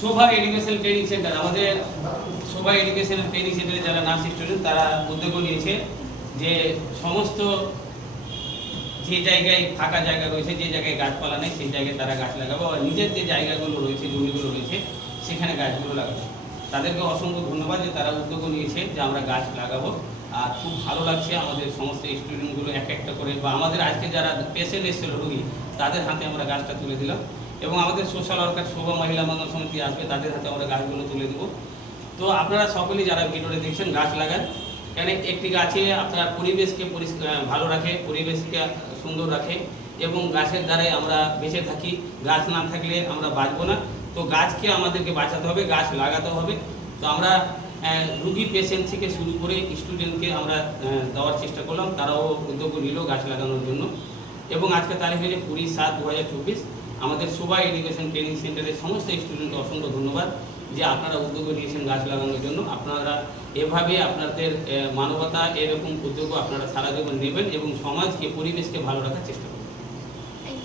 শোভা education training centre, আমাদের শোভা education training সেন্টারে যারা নার্স স্টুডেন্ট, তারা উদ্যোগ নিয়েছে যে সমস্ত যে জায়গায় ফাঁকা জায়গা রয়েছে, যে জায়গায় গাছপালা নেই, সেই জায়গায় তারা গাছ লাগাবো আর নিজের যে জায়গাগুলো রয়েছে, জমিগুলো রয়েছে, সেখানে গাছগুলো লাগাবো। তাদেরকে অসংখ্য ধন্যবাদ যে তারা উদ্যোগ নিয়েছে যে আমরা গাছ লাগাবো। আর খুব ভালো লাগছে আমাদের সমস্ত স্টুডেন্টগুলো এক একটা করে বা আমাদের আজকে যারা পেশেন্ট এসেছিল রুগী, তাদের হাতে আমরা গাছটা তুলে দিলাম। এবং আমাদের সোশ্যাল ওয়ার্কার শোভা মহিলা মঙ্গল সমিতি আসবে, তাদের হাতে আমরা গাছগুলো তুলে দেবো। তো আপনারা সকলেই যারা ভিডিওটা দেখছেন, গাছ লাগান। কেন একটি গাছে আপনার পরিবেশকে ভালো রাখে, পরিবেশকে সুন্দর রাখে এবং গাছের দ্বারাই আমরা বেঁচে থাকি। গাছ না থাকলে আমরা বাঁচবো না। তো গাছকে আমাদেরকে বাঁচাতে হবে, গাছ লাগাতে হবে। তো আমরা রুগী পেশেন্ট থেকে শুরু করে স্টুডেন্টকে আমরা দেওয়ার চেষ্টা করলাম। তারাও উদ্যোগ নিল গাছ লাগানোর জন্য। এবং আজকে তারিখ হয়েছে কুড়ি সাত দু আমাদের শোভা এডুকেশন ট্রেনিং সেন্টারের সমস্ত স্টুডেন্টকে অসংখ্য ধন্যবাদ যে আপনারা উদ্যোগ নিয়েছেন গাছ লাগানোর জন্য। আপনারা এভাবে আপনাদের মানবতা এরকম উদ্যোগ আপনারা সারা জীবন নেবেন এবং সমাজকে, পরিবেশকে ভালো রাখার চেষ্টা করবেন।